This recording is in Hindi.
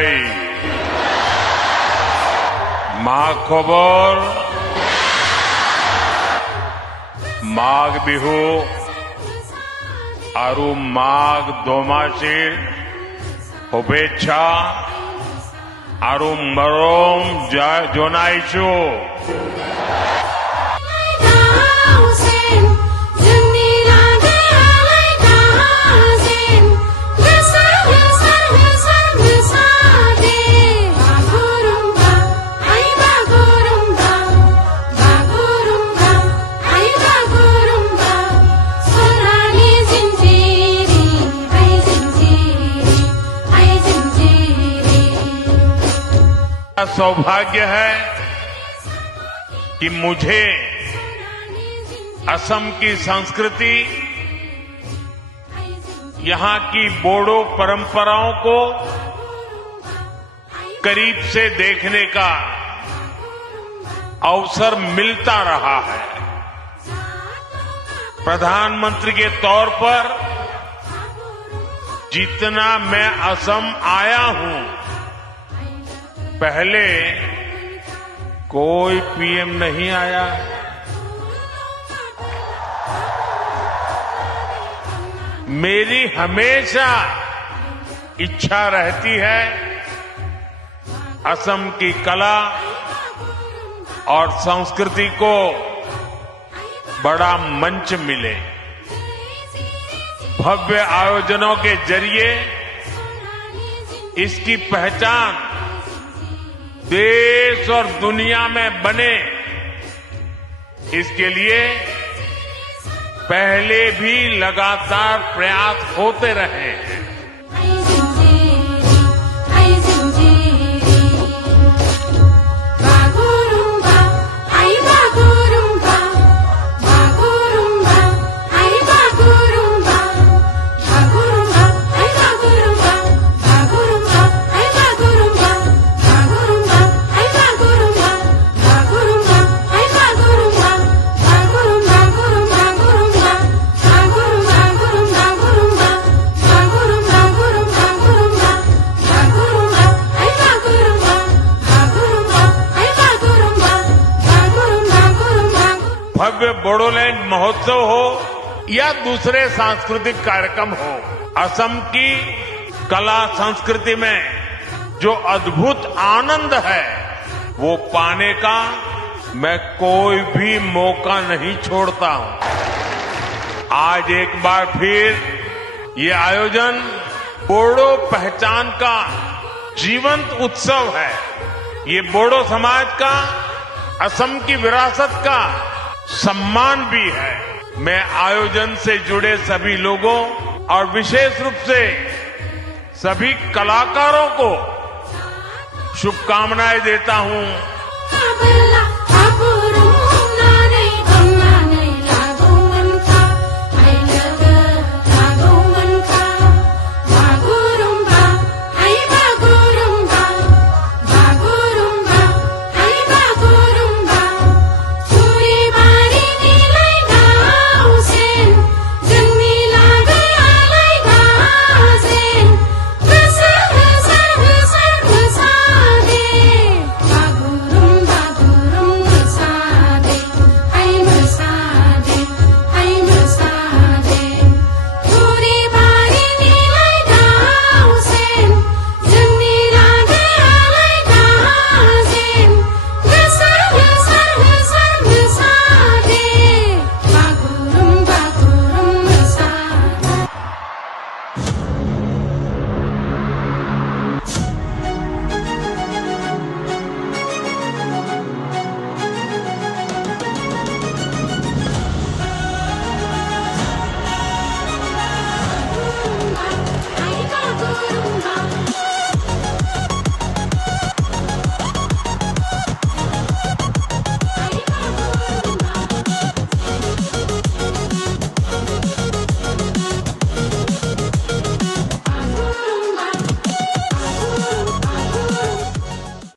জোনাই মা খবৰ মাঘ বিহু আৰু মাঘ দোমাসীৰ শুভেচ্ছা আৰু মৰম জনাইছো। सौभाग्य है कि मुझे असम की संस्कृति, यहां की बोडो परंपराओं को करीब से देखने का अवसर मिलता रहा है। प्रधानमंत्री के तौर पर जितना मैं असम आया हूं, पहले कोई पीएम नहीं आया। मेरी हमेशा इच्छा रहती है असम की कला और संस्कृति को बड़ा मंच मिले। भव्य आयोजनों के जरिए इसकी पहचान देश और दुनिया में बने, इसके लिए पहले भी लगातार प्रयास होते रहे हैं। भव्य बोडोलैंड महोत्सव हो या दूसरे सांस्कृतिक कार्यक्रम हो, असम की कला संस्कृति में जो अद्भुत आनंद है वो पाने का मैं कोई भी मौका नहीं छोड़ता हूं। आज एक बार फिर ये आयोजन बोडो पहचान का जीवंत उत्सव है। ये बोडो समाज का, असम की विरासत का सम्मान भी है। मैं आयोजन से जुड़े सभी लोगों और विशेष रूप से सभी कलाकारों को शुभकामनाएं देता हूं।